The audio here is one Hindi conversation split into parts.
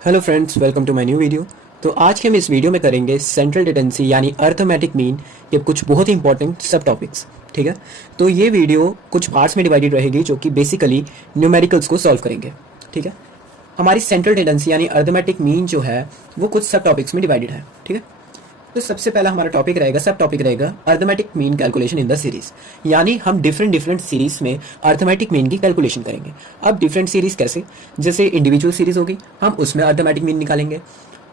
Hello friends, welcome to my new video. तो आज के हम इस वीडियो में करेंगे सेंट्रल टेंडेंसी यानी अर्थमेटिक मीन के कुछ बहुत ही इंपॉर्टेंट सब टॉपिक्स। ठीक है, तो ये वीडियो कुछ पार्ट्स में डिवाइडेड रहेगी जो कि बेसिकली न्यूमेरिकल्स को सॉल्व करेंगे। ठीक है, हमारी सेंट्रल टेंडेंसी यानी अर्थमेटिक मीन जो है वो कुछ सब टॉपिक्स में डिवाइडेड है। ठीक है, तो सबसे पहला हमारा टॉपिक रहेगा, सब टॉपिक रहेगा arithmetic mean calculation in the series. यानी हम डिफरेंट सीरीज में अर्थमेटिक मीन की कैलकुलेशन करेंगे। अब डिफरेंट सीरीज कैसे, जैसे इंडिविजुअल सीरीज होगी हम उसमें अर्थमेटिक मीन निकालेंगे,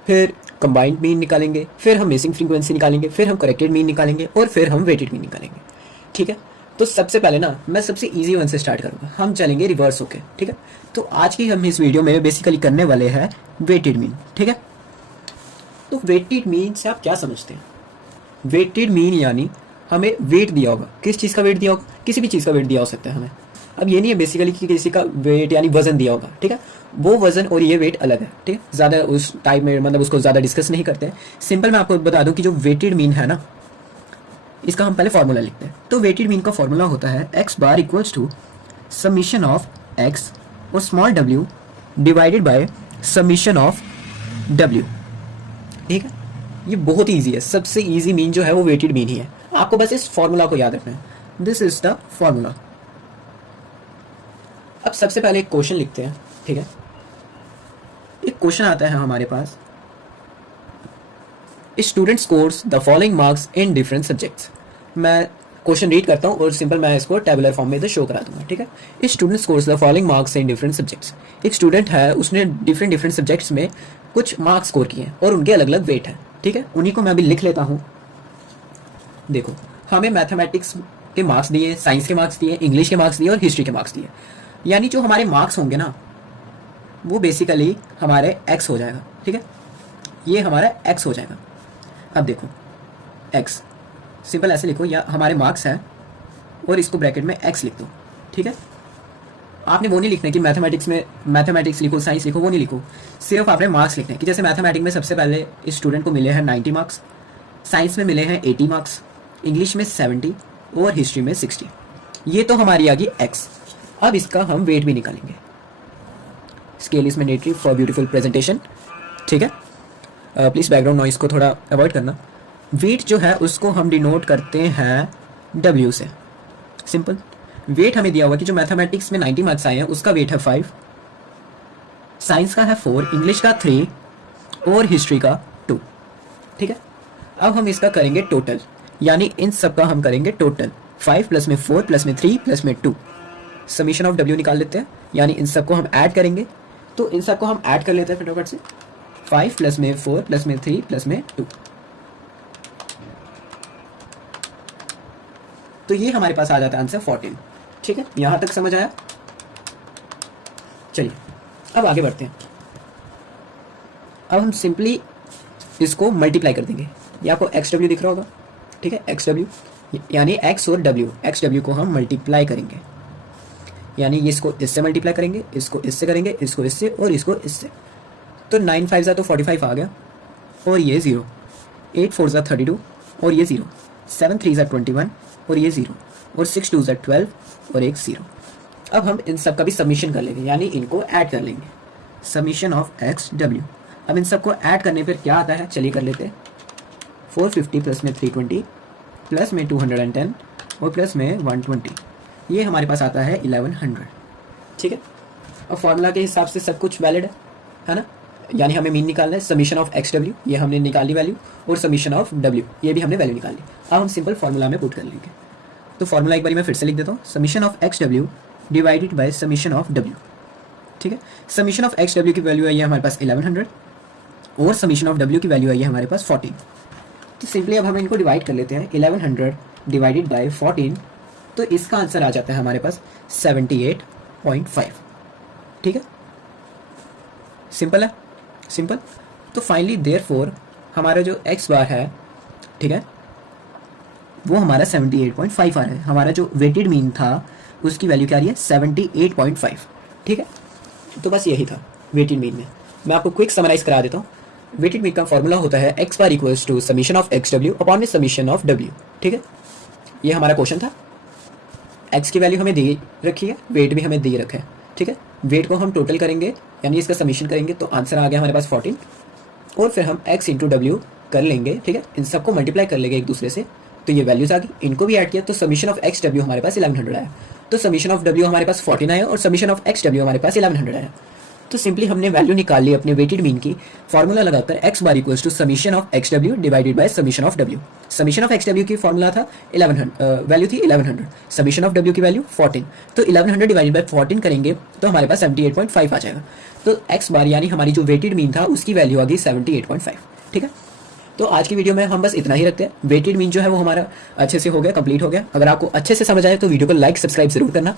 फिर कंबाइंड मीन निकालेंगे, फिर हम मिसिंग फ्रीक्वेंसी निकालेंगे, फिर हम करेक्टेड मीन निकालेंगे और फिर हम वेटेड मीन निकालेंगे। ठीक है, तो सबसे पहले ना मैं सबसे इजी वन से स्टार्ट करूंगा, हम चलेंगे रिवर्स होके। ठीक है, तो आज की हम इस वीडियो में बेसिकली करने वाले हैं वेटेड मीन। ठीक है, तो वेटेड मीन से आप क्या समझते हैं? वेटेड मीन यानी हमें वेट दिया होगा, किस चीज़ का वेट दिया होगा, किसी भी चीज़ का वेट दिया हो सकता है हमें। अब ये नहीं है बेसिकली कि किसी का वेट यानी वजन दिया होगा। ठीक है, वो वजन और ये वेट अलग है। ठीक है, ज़्यादा उस टाइप में मतलब उसको ज़्यादा डिस्कस नहीं करते हैं। सिंपल मैं आपको बता दूं कि जो वेटेड मीन है ना, इसका हम पहले फॉर्मूला लिखते हैं। तो वेटेड मीन का फॉर्मूला होता है X bar equals to summation of x और small W divided by summation of W. ठीक है, ये बहुत ईजी है, सबसे ईजी मीन जो है वो वेटेड मीन ही है। आपको बस इस फॉर्मूला को याद रखना है, दिस इज द फॉर्मूला। अब सबसे पहले एक क्वेश्चन लिखते हैं। ठीक है, एक क्वेश्चन आता है हमारे पास, student scores the following marks in different subjects. मैं क्वेश्चन रीड करता हूँ और सिंपल मैं इसको टेबुलर फॉर्म में इधर शो करा दूंगा। ठीक है, student scores the following marks in different subjects. एक स्टूडेंट है, उसने डिफरेंट सब्जेक्ट्स में कुछ मार्क्स स्कोर किए हैं और उनके अलग अलग वेट है। ठीक है, उन्हीं को मैं अभी लिख लेता हूँ। देखो, हमें मैथमेटिक्स के मार्क्स दिए, साइंस के मार्क्स दिए, इंग्लिश के मार्क्स दिए और हिस्ट्री के मार्क्स दिए। यानी जो हमारे मार्क्स होंगे ना वो बेसिकली हमारे एक्स हो जाएगा। ठीक है, ये हमारा एक्स हो जाएगा। अब देखो एक्स सिंपल ऐसे लिखो, या हमारे मार्क्स है और इसको ब्रैकेट में एक्स लिख दो। ठीक है, आपने वो नहीं लिखना कि मैथमेटिक्स लिखो, साइंस लिखो, वो नहीं लिखो, सिर्फ आपने मार्क्स लिखने कि जैसे मैथमेटिक्स में सबसे पहले इस स्टूडेंट को मिले हैं 90 मार्क्स, साइंस में मिले हैं 80 मार्क्स, इंग्लिश में 70 और हिस्ट्री में 60। ये तो हमारी आ गई एक्स। अब इसका हम वेट भी निकालेंगे। Scale is mandatory for beautiful presentation. ठीक है, प्लीज़ बैकग्राउंड नॉइस को थोड़ा अवॉइड करना। वेट जो है उसको हम डिनोट करते हैं डब्ल्यू से। सिंपल, वेट हमें दिया हुआ कि जो मैथमेटिक्स में 90 मार्क्स आए हैं उसका वेट है 5, साइंस का है 4, इंग्लिश का 3 और हिस्ट्री का 2। ठीक है, अब हम इसका करेंगे टोटल, यानी इन सब का हम करेंगे टोटल 5 प्लस में 4 प्लस में 3 प्लस में 2। समीशन ऑफ डब्ल्यू निकाल लेते हैं, यानी इन सब को हम ऐड करेंगे। तो इन सब को हम ऐड कर लेते हैं फटाफट से, 5 प्लस में 4 प्लस में 3 प्लस में 2। तो ये हमारे पास आ जाता है आंसर 14। ठीक है, यहां तक समझ आया? चलिए अब आगे बढ़ते हैं। अब हम सिंपली इसको मल्टीप्लाई कर देंगे। ये आपको एक्स डब्ल्यू दिख रहा होगा। ठीक है, एक्स डब्ल्यू यानी एक्स और डब्ल्यू, एक्स डब्ल्यू को हम मल्टीप्लाई करेंगे, यानी ये इसको इससे मल्टीप्लाई करेंगे, इसको इससे करेंगे, इसको इससे और इसको इससे। तो 9 5 तो 45 आ गया और ये 0, 8 4 32 और ये 0, 7 3 21 और ये 0 और 6 2 12 और एक 0। अब हम इन सब का भी सबमिशन कर लेंगे, यानी इनको ऐड कर लेंगे, सबमिशन ऑफ एक्स डब्ल्यू। अब इन सबको ऐड करने पर क्या आता है, चलिए कर लेते हैं। 450 प्लस में 320 प्लस में 210 और प्लस में 120, ये हमारे पास आता है 1100। ठीक है, अब फॉर्मूला के हिसाब से सब कुछ वैलिड है ना, यानी हमें मीन निकालना है। समीशन ऑफ एक्स डब्ल्यू ये हमने निकाल ली वैल्यू, और समीशन ऑफ डब्ल्यू ये भी हमने वैल्यू निकाल ली। अब हम सिंपल फॉर्मूला में पुट कर लेंगे। तो फॉर्मूला एक बार मैं फिर से लिख देता हूँ, summation of X W divided by summation of W. ठीक है, समीशन ऑफ एक्स डब्ल्यू की वैल्यू आई है हमारे पास 1100 और समीशन ऑफ डब्ल्यू की वैल्यू आई है हमारे पास 14। तो सिंपली अब हम इनको डिवाइड कर लेते हैं, 1100 डिवाइडेड बाय 14, तो इसका आंसर आ जाता है हमारे पास 78.5। ठीक है, सिंपल है, सिंपल। तो फाइनली देयरफॉर हमारा जो एक्स बार है, ठीक है, वो हमारा 78.5 आ रहा है। हमारा जो वेटेड मीन था उसकी वैल्यू क्या आ रही है, 78.5। ठीक है, तो बस यही था वेटेड मीन में। मैं आपको क्विक समराइज करा देता हूँ। वेटेड मीन का फॉर्मूला होता है X bar equals to summation of X W upon में समीशन ऑफ डब्ल्यू। ठीक है, ये हमारा क्वेश्चन था। एक्स की वैल्यू हमें दी रखी है, वेट भी हमें दी रखा है, ठीक है। वेट को हम टोटल करेंगे यानी इसका समीशन करेंगे तो आंसर आ गया हमारे पास 14 और फिर हम x इंटू डब्ल्यू कर लेंगे, ठीक है। इन सबको मल्टीप्लाई कर लेंगे एक दूसरे से तो ये वैल्यूज आ गई, इनको भी ऐड किया तो समीशन ऑफ एक्स डब्ल्यू हमारे पास 1100 आया। तो समीशन ऑफ डब्ल्यू हमारे पास 14 आया और समीशन ऑफ एक्स डब्ल्यू हमारे पास 1100 आया। तो सिंपली हमने वैल्यू निकाल ली अपने वेटेड मीन की, फॉर्मूला लगाकर x bar equals to summation of X W divided by summation of W. Summation of X W की फॉर्मूला था 1100, वैल्यू थी 1100, समीशन ऑफ डब्ल्यू की वैल्यू 14, तो 1100 डिवाइडेड बाय 14 करेंगे तो हमारे पास 78.5 आ जाएगा। तो x बार यानी हमारी जो वेटेड मीन था उसकी वैल्यू आ गई 78.5, ठीक है। तो आज की वीडियो में हम बस इतना ही रखते हैं। वेटेड मीन जो है वो हमारा अच्छे से हो गया, कंप्लीट हो गया। अगर आपको अच्छे से समझ आए तो वीडियो को लाइक सब्सक्राइब जरूर करना।